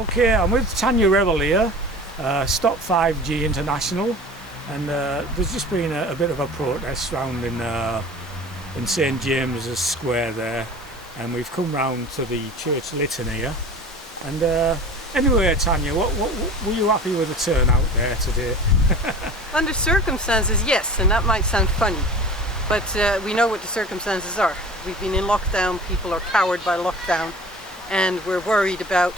Okay, I'm with Tanja Rebel here, Stop 5G International, and there's just been a bit of a protest round in St James's Square there, and we've come round to the Church Litten here. And anyway, Tanja, what were you happy with the turnout there today? Under circumstances, yes, and that might sound funny, but we know what the circumstances are. We've been in lockdown, people are cowered by lockdown, and we're worried about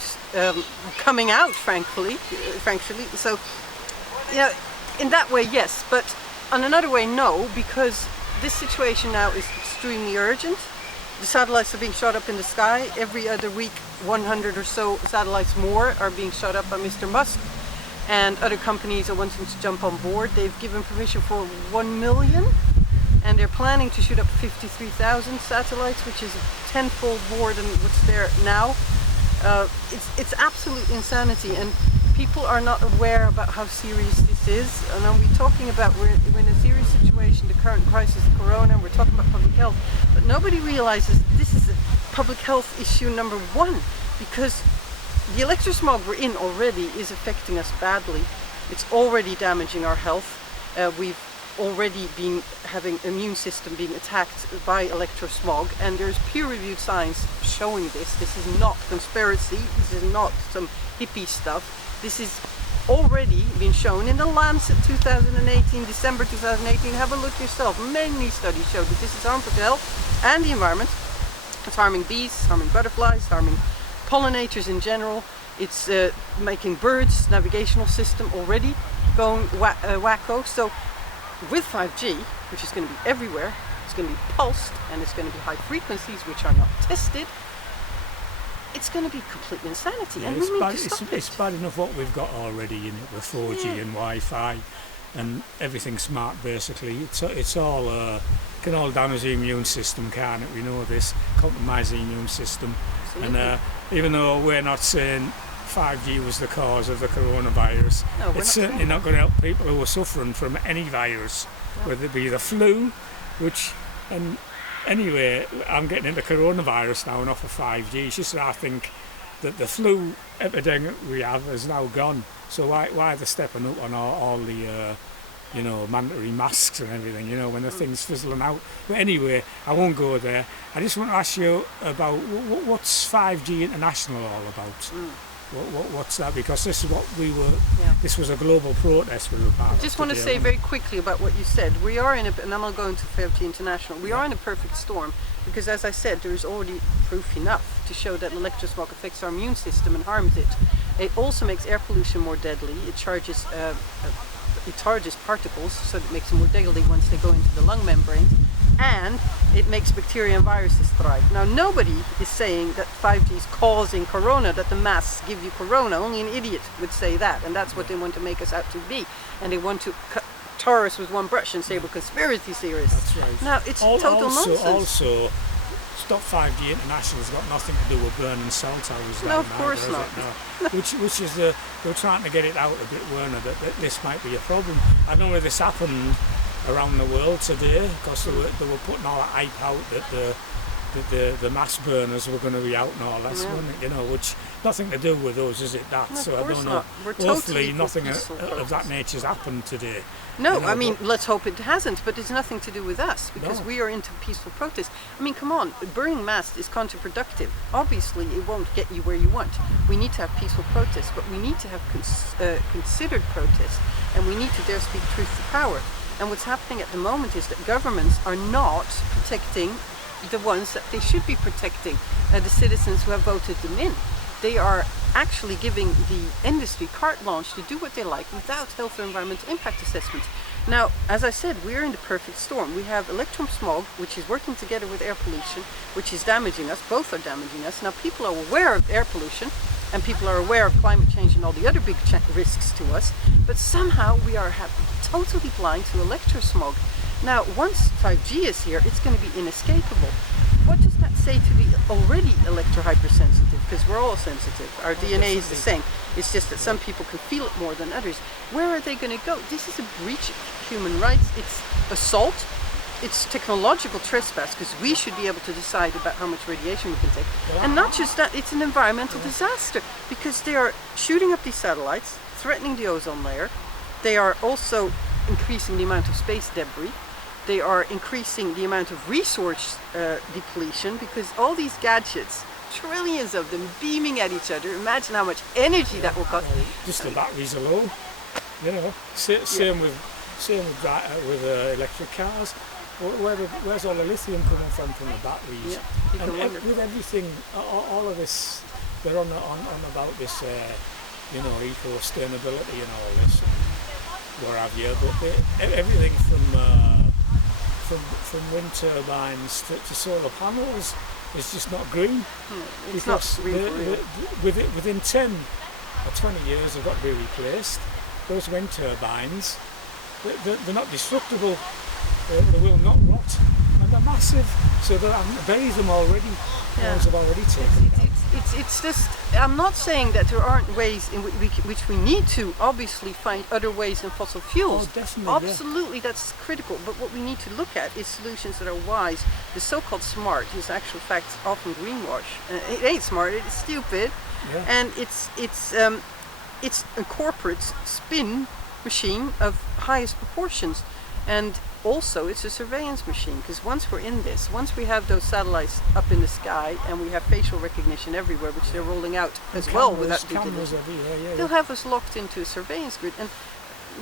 coming out, frankly. So, in that way, yes, but on another way, no, because this situation now is extremely urgent. The satellites are being shot up in the sky. Every other week, 100 or so satellites more are being shot up by Mr. Musk, and other companies are wanting to jump on board. They've given permission for 1 million, and they're planning to shoot up 53,000 satellites, which is tenfold more than what's there now. It's absolute insanity, and people are not aware about how serious this is. And we're talking about we're in a serious situation, the current crisis of Corona, and we're talking about public health, but nobody realizes this is a public health issue number one, because the electrosmog we're in already is affecting us badly. It's already damaging our health. We've already been having immune system being attacked by electrosmog, and there's peer-reviewed science showing this. This is not conspiracy, this is not some hippie stuff. This is already been shown in the Lancet 2018, December 2018. Have a look yourself. Many studies show that this is harmful to health and the environment. It's harming bees, harming butterflies, harming pollinators in general. It's making birds' navigational system already going wacko. So with 5G, which is going to be everywhere, it's going to be pulsed, and it's going to be high frequencies which are not tested, it's going to be complete insanity, and we need to stop it. It's bad enough what we've got already in it with 4G and Wi-Fi and everything smart basically. It's all can all damage the immune system, can't it? We know this, compromise the immune system. Absolutely. And even though we're not saying 5G was the cause of the coronavirus, it's certainly not going to help people who are suffering from any virus, whether it be the flu, and anyway, I'm getting into coronavirus now and off of 5G. It's just that I think that the flu epidemic we have is now gone. So why are they stepping up on all the mandatory masks and everything, when the thing's fizzling out? But anyway, I won't go there. I just want to ask you about what's 5G International all about? What's that? Because this is what this was a global protest we were part of. I just want to say very quickly about what you said. We are in and I'm not going to 5G International, we are in a perfect storm, because as I said, there is already proof enough to show that electrosmog affects our immune system and harms it. It also makes air pollution more deadly. It charges particles, so it makes them more deadly once they go into the lung membranes, and it makes bacteria and viruses thrive. Now, nobody is saying that 5G is causing corona, that the masks give you corona. Only an idiot would say that, and that's what they want to make us out to be. And they want to tar us with one brush and say we're conspiracy theorists. That's right. Now, it's total nonsense. Also, Stop 5G International has got nothing to do with burning cell towers. No, of course not. Which is they're trying to get it out a bit, weren't they, that this might be a problem. I know where this happened around the world today, because they were putting all that hype out that the mass burners were going to be out and all that, wasn't it? Which nothing to do with us, is it? That no, so I don't know. Hopefully, nothing of that nature's happened today. No, I mean, let's hope it hasn't, but it's nothing to do with us, because we are into peaceful protest. I mean, come on, burning masks is counterproductive. Obviously, it won't get you where you want. We need to have peaceful protests, but we need to have considered protests, and we need to dare speak truth to power. And what's happening at the moment is that governments are not protecting the ones that they should be protecting, the citizens who have voted them in. They are actually giving the industry carte blanche to do what they like without health or environmental impact assessments. Now, as I said, we're in the perfect storm. We have electrosmog, which is working together with air pollution, which is damaging us. Both are damaging us. Now, people are aware of air pollution, and people are aware of climate change and all the other big risks to us, but somehow we are totally blind to electrosmog. Now, once 5G is here, it's going to be inescapable. What does that say to the already electro-hypersensitive? Because we're all sensitive. Our DNA is the same. It's just that some people can feel it more than others. Where are they going to go? This is a breach of human rights. It's assault it's technological trespass because we should be able to decide about how much radiation we can take. And not just that, it's an environmental disaster because they are shooting up these satellites, threatening the ozone layer. They are also increasing the amount of space debris. They are increasing the amount of resource depletion because all these gadgets, trillions of them beaming at each other. Imagine how much energy that will cost. Just the batteries alone, you know. Same with electric cars. Where's all the lithium coming from the batteries? Yeah, and with everything, all of this, they're on about this, eco-sustainability and all this, and what have you. But everything from wind turbines to solar panels is just not green. It's not green. Within 10 or 20 years, they've got to be replaced. Those wind turbines, they're not destructible. They will not rot, and they're massive. So I've buried them already. Ones have already taken it out. It's just, I'm not saying that there aren't ways in which we need to obviously find other ways than fossil fuels. Oh, definitely. Absolutely, that's critical. But what we need to look at is solutions that are wise. The so-called smart is actual facts often greenwash. It ain't smart. It's stupid, and it's a corporate spin machine of highest proportions, and also it's a surveillance machine because once we're in this, once we have those satellites up in the sky and we have facial recognition everywhere, which they're rolling out as well without due diligence, they'll have us locked into a surveillance grid. And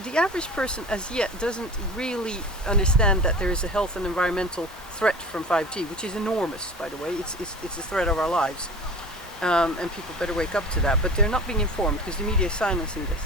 the average person as yet doesn't really understand that there is a health and environmental threat from 5G, which is enormous, by the way. It's a threat of our lives, and people better wake up to that. But they're not being informed because the media is silencing this.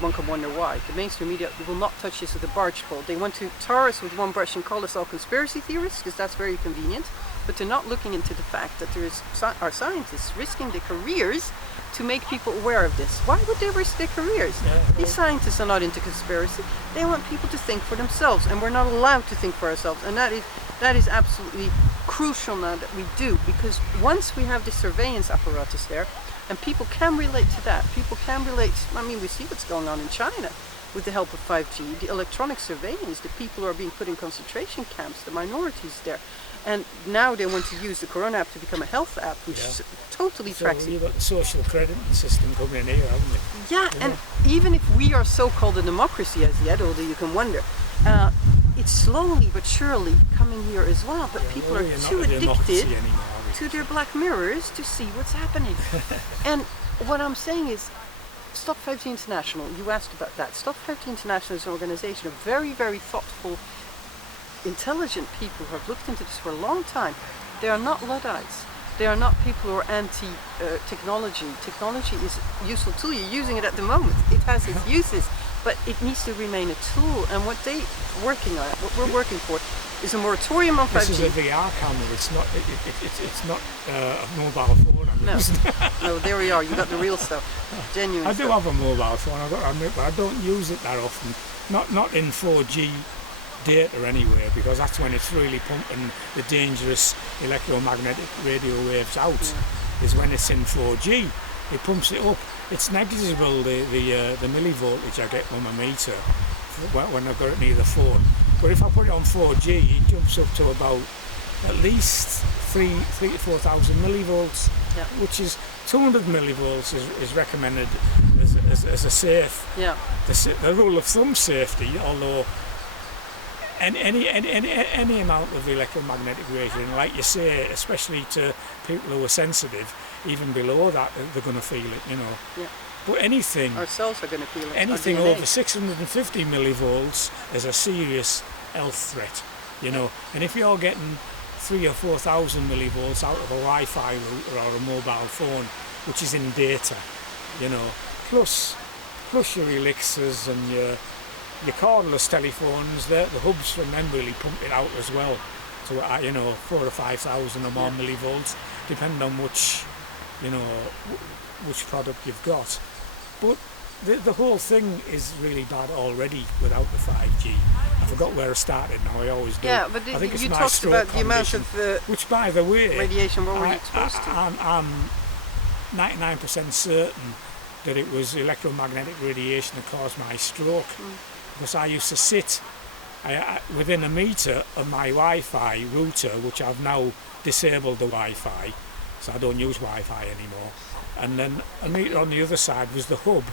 One can wonder why. The mainstream media will not touch this with a barge pole. They want to tar us with one brush and call us all conspiracy theorists because that's very convenient, but they're not looking into the fact that there is our scientists risking their careers to make people aware of this. Why would they risk their careers? These scientists are not into conspiracy. They want people to think for themselves, and we're not allowed to think for ourselves, and that is absolutely crucial now that we do, because once we have the surveillance apparatus there, and people can relate to that. People can relate. I mean, we see what's going on in China with the help of 5G, the electronic surveillance, the people who are being put in concentration camps, the minorities there. And now they want to use the Corona app to become a health app, which totally tracks it. You've got the social credit system coming in here, haven't you? Yeah, and even if we are so-called a democracy as yet, although you can wonder, it's slowly but surely coming here as well. But people are too addicted to their black mirrors to see what's happening. And what I'm saying is, Stop 5G International, you asked about that. Stop 5G International is an organization of very, very thoughtful, intelligent people who have looked into this for a long time. They are not Luddites. They are not people who are anti-technology. Technology is a useful tool. You're using it at the moment. It has its uses, but it needs to remain a tool. And what they're working on, what we're working for, is a moratorium on 5G. This is a VR camera. It's not a mobile phone. No, there we are. You got the real stuff, genuine. I do have a mobile phone. I've got to admit, but I don't use it that often. Not in 4G data anyway, because that's when it's really pumping the dangerous electromagnetic radio waves out. Is when it's in 4G. It pumps it up. It's negligible the millivoltage I get from my meter when I've got it near the phone. But if I put it on 4G, it jumps up to about at least 3,000 to 4,000 millivolts, which is 200 millivolts is recommended as a safe. The rule of thumb safety, although any amount of electromagnetic radiation, like you say, especially to people who are sensitive, even below that, they're going to feel it, you know. But anything, ourselves are going to feel it. Anything over 650 millivolts is a serious health threat, you know. And if you're getting 3,000 or 4,000 millivolts out of a Wi-Fi router or a mobile phone, which is in data, you know, plus your elixirs and your cordless telephones, the hubs from them really pump it out as well. So, 4,000 or 5,000 or more millivolts, depending on which product you've got. But the whole thing is really bad already without the 5G. I forgot where I started now, I always do. Yeah, but I think you talked about the amount of which, by the way, radiation we're already exposed to. I'm 99% certain that it was electromagnetic radiation that caused my stroke. Because I used to sit within a metre of my Wi-Fi router, which I've now disabled the Wi-Fi, so I don't use Wi-Fi anymore. And then a metre on the other side was the hub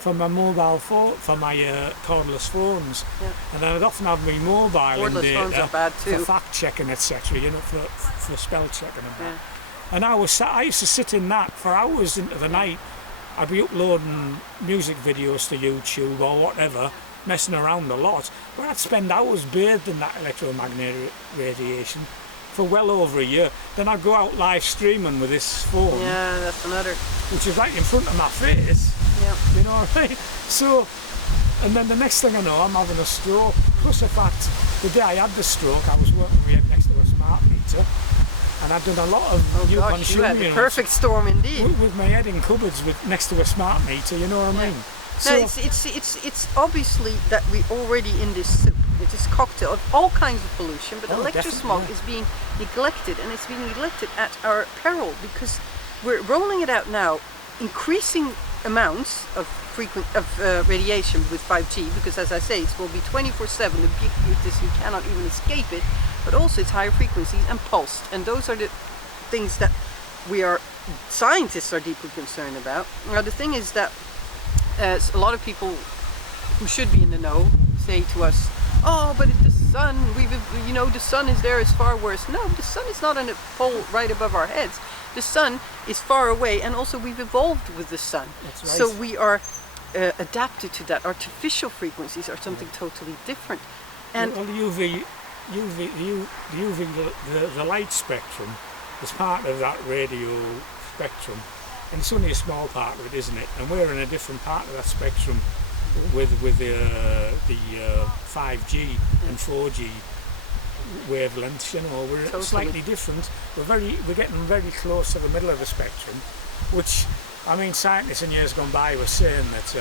for my mobile phone, for my cordless phones. Yeah. And then I'd often have my mobile Cordless in phones data are bad too. for fact checking, etc. You know, for spell checking and that. Yeah. And I used to sit in that for hours into the night. I'd be uploading music videos to YouTube or whatever, messing around a lot. But I'd spend hours bathed in that electromagnetic radiation for well over a year. Then I'd go out live streaming with this phone, Yeah, that's another. which is right in front of my face. Yeah. You know what I mean? So, and then the next thing I know, I'm having a stroke. Plus the fact, the day I had the stroke, I was working my head next to a smart meter, and I'd done a lot of new Gosh, you consumer had the units perfect storm indeed. with my head in cupboards next to a smart meter. You know what I mean? No, it's obviously that we're already in this soup. It's this cocktail of all kinds of pollution, but electrosmog definitely, is being neglected, and it's being neglected at our peril because we're rolling it out now, increasing amounts of radiation with 5G, because as I say, it will be 24/7. You cannot even escape it. But also it's higher frequencies and pulsed, and those are the things that scientists are deeply concerned about. Now the thing is that a lot of people who should be in the know say to us, "Oh, but it's the sun. The sun is there. It's far worse." No, the sun is not on a pole right above our heads. The sun is far away, and also we've evolved with the sun. That's right. So we are adapted to that. Artificial frequencies are something totally different. And well, the light spectrum is part of that radio spectrum, and it's only a small part of it, isn't it? And we're in a different part of that spectrum with the 5G and 4G wavelengths. You know, we're Totally. slightly different. We're getting very close to the middle of the spectrum, which, I mean, scientists in years gone by were saying that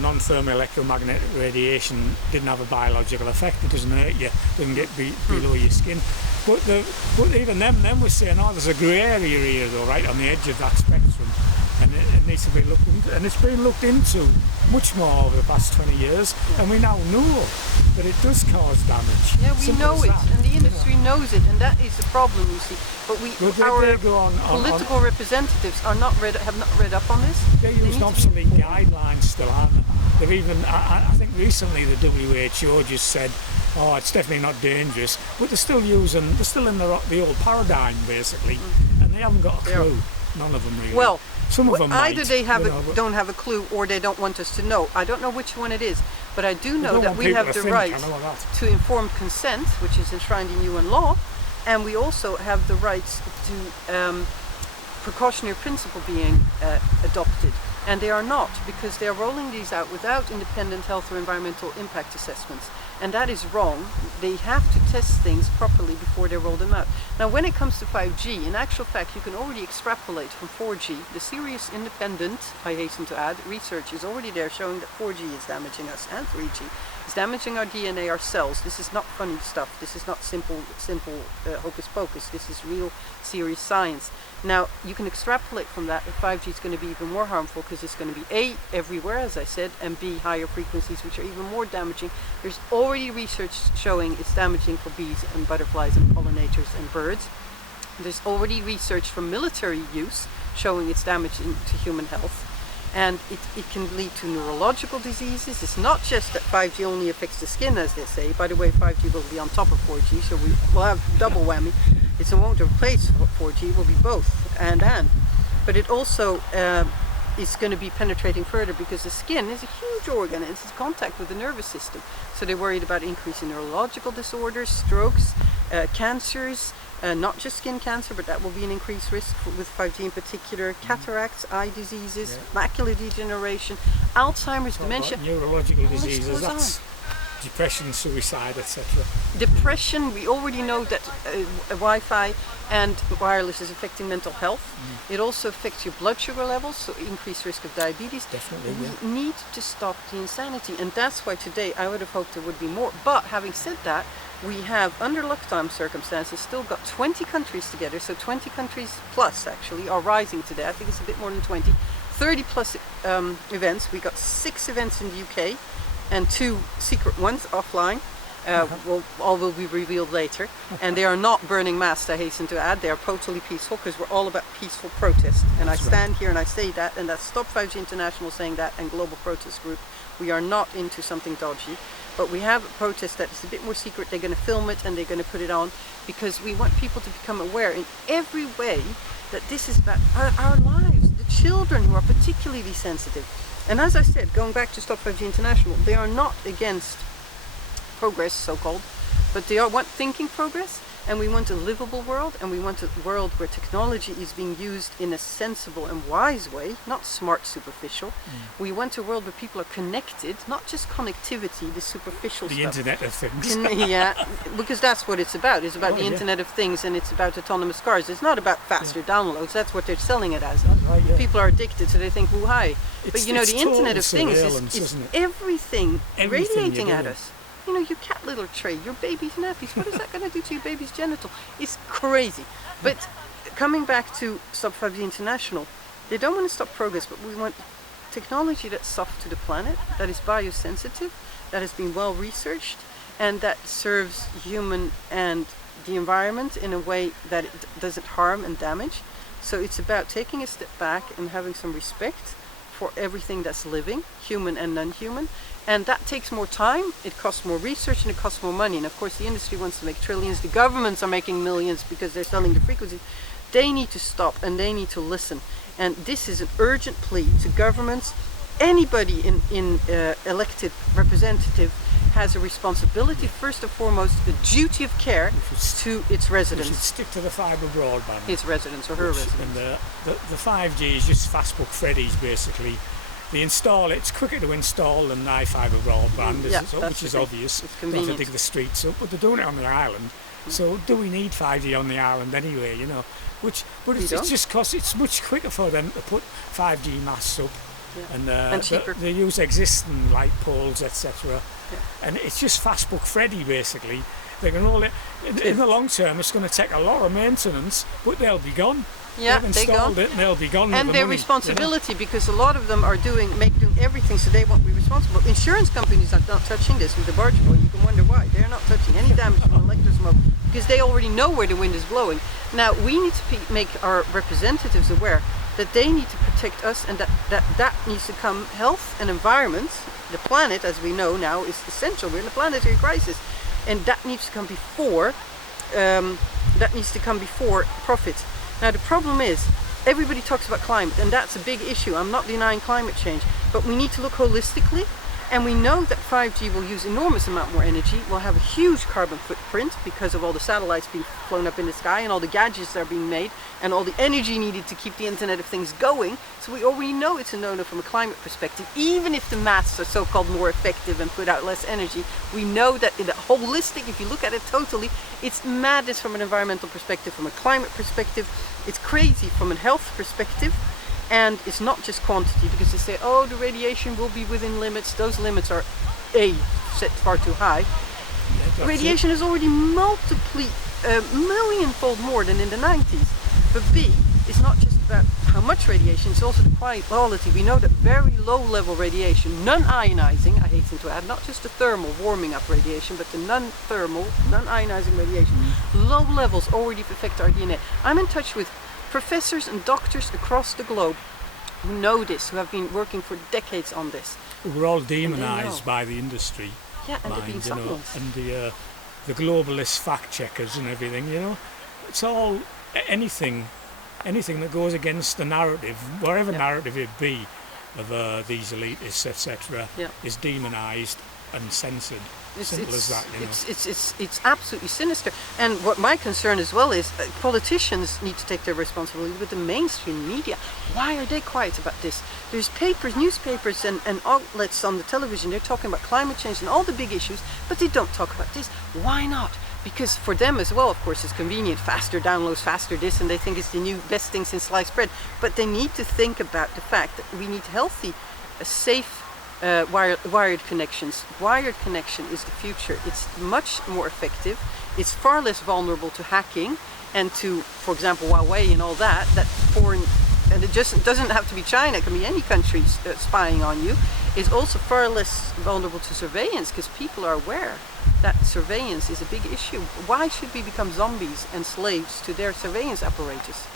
non-thermal electromagnetic radiation didn't have a biological effect. It doesn't hurt you, doesn't get below your skin. But even them were saying, oh, there's a grey area here, though, right on the edge of that spectrum, and it needs to be looked into. And it's been looked into much more over the past 20 years, and we now know that it does cause damage. yeah, we Simple know as it, that, and the you know. industry knows it, and that is the problem, you see. But our go on political representatives have not read up on this. They're They need using to be obsolete informed. guidelines still, aren't they? They've even, I think recently the WHO just said, oh, it's definitely not dangerous, but they're still in the old paradigm basically, and they haven't got a clue. None of them really. Well, some of them either might, they don't but have a clue, or they don't want us to know. I don't know which one it is, but I do know don't that want we people have to the think, right I know that. to informed consent, which is enshrined in UN law, and we also have the right to precautionary principle being adopted. And they are not, because they are rolling these out without independent health or environmental impact assessments. And that is wrong. They have to test things properly before they roll them out. Now, when it comes to 5G, in actual fact, you can already extrapolate from 4G. The serious independent, I hasten to add, research is already there showing that 4G is damaging us, and 3G is damaging our DNA, our cells. This is not funny stuff. This is not simple hocus pocus. This is real serious science. Now, you can extrapolate from that 5G is going to be even more harmful, because it's going to be A, everywhere, as I said, and B, higher frequencies, which are even more damaging. There's already research showing it's damaging for bees and butterflies and pollinators and birds. There's already research from military use showing it's damaging to human health. And it can lead to neurological diseases. It's not just that 5G only affects the skin, as they say. By the way, 5G will be on top of 4G, so we will have double whammy. It won't replace 4G, it will be both, and. But it also is going to be penetrating further, because the skin is a huge organ and it's in contact with the nervous system. So they're worried about increasing neurological disorders, strokes, cancers, not just skin cancer, but that will be an increased risk with 5G in particular, cataracts, eye diseases, macular degeneration, Alzheimer's, dementia. Neurological All this diseases, goes that's depression, suicide, etc. Depression, we already know that Wi-Fi and wireless is affecting mental health. It also affects your blood sugar levels, so increased risk of diabetes. Definitely, We need to stop the insanity, and that's why today I would have hoped there would be more. But having said that, we have, under lockdown circumstances, still got 20 countries together, so 20 countries plus actually are rising today. I think it's a bit more than 20. 30 plus events. We got 6 events in the UK. and 2 secret ones offline. All will be revealed later. And they are not burning masts, I hasten to add. They are totally peaceful, because we're all about peaceful protest. And I stand here and I say that, and that's Stop 5G International saying that, and Global Protest Group. We are not into something dodgy, but we have a protest that is a bit more secret. They're going to film it and they're going to put it on, because we want people to become aware in every way that this is about our lives, the children who are particularly sensitive. And as I said, going back to Stop 5G International, they are not against progress, so-called, but they want thinking progress, and we want a livable world, and we want a world where technology is being used in a sensible and wise way, not smart, superficial. We want a world where people are connected, not just connectivity, the superficial The stuff. Internet of Things. Yeah, because that's what it's about. It's about the Internet of Things, and it's about autonomous cars. It's not about faster downloads. That's what they're selling it as. Right, yeah. People are addicted, so they think, "Woo, hi!" But you know, the Internet of Things is everything radiating at us. You know, your cat litter tray, your baby's nappies, what is that going to do to your baby's genital? It's crazy. But coming back to Stop 5G International, they don't want to stop progress, but we want technology that's soft to the planet, that is biosensitive, that has been well researched, and that serves human and the environment in a way that it doesn't harm and damage. So it's about taking a step back and having some respect for everything that's living, human and non-human. And that takes more time, it costs more research, and it costs more money. And of course the industry wants to make trillions, the governments are making millions because they're selling the frequency. They need to stop and they need to listen. And this is an urgent plea to governments. Anybody in elected representative has a responsibility, first and foremost, a duty of care to its residents. We should stick to the fibre broadband. His residents or her residents. And the 5G is just Facebook Freddy's, basically. They install it, it's quicker to install than iFibre broadband, which is obvious. It's Don't have convenient. to dig the streets up, but they're doing it on the island. So do we need 5G on the island anyway, you know? But it's just because it's much quicker for them to put 5G masts up. And cheaper. They use existing light poles, etc. And it's just Facebook Freddy, basically. They can roll it. In the long term, it's going to take a lot of maintenance, but they'll be gone. Yeah, They've they're installed gone. it and they'll be gone And with the their money, responsibility, because a lot of them are doing everything, so they won't be responsible. Insurance companies are not touching this with the barge pole. You can wonder why. They're not touching any damage from electrosmoke, because they already know where the wind is blowing. Now, we need to make our representatives aware that they need to protect us, and that needs to come. Health and environment, the planet, as we know now, is essential. We're in a planetary crisis, and that needs to come before profit. Now the problem is, everybody talks about climate, and that's a big issue. I'm not denying climate change, but we need to look holistically, and we know that 5G will use enormous amount more energy, will have a huge carbon footprint because of all the satellites being flown up in the sky and all the gadgets that are being made and all the energy needed to keep the Internet of Things going. So we already know it's a no-no from a climate perspective. Even if the masts are so-called more effective and put out less energy, we know that in a holistic, if you look at it totally, it's madness from an environmental perspective, from a climate perspective, it's crazy from a health perspective. And it's not just quantity, because they say, oh, the radiation will be within limits. Those limits are A, set far too high. Radiation is already multiply, millionfold more than in the 90s. But B, it's not just about how much radiation, it's also the quality. We know that very low level radiation, non-ionizing, I hasten to add, not just the thermal warming up radiation, but the non-thermal, non-ionizing radiation, low levels already affect our DNA. I'm in touch with professors and doctors across the globe who know this, who have been working for decades on this. We're all demonised by the industry, and they're being silenced. and the globalist fact checkers and everything, you know. It's all anything that goes against the narrative, whatever narrative it be, of these elitists, etc., is demonised and censored. Simple as that, you know. It's absolutely sinister. And what my concern as well is, politicians need to take their responsibility, but the mainstream media, why are they quiet about this? There's newspapers and outlets on the television, they're talking about climate change and all the big issues, but they don't talk about this. Why not? Because for them as well, of course, it's convenient, faster downloads, faster this, and they think it's the new best thing since sliced bread. But they need to think about the fact that we need healthy, safe, wired connections. Wired connection is the future. It's much more effective. It's far less vulnerable to hacking and to, for example, Huawei and all that foreign, and it just doesn't have to be China, it can be any country spying on you. is also far less vulnerable to surveillance because people are aware that surveillance is a big issue. Why should we become zombies and slaves to their surveillance apparatus?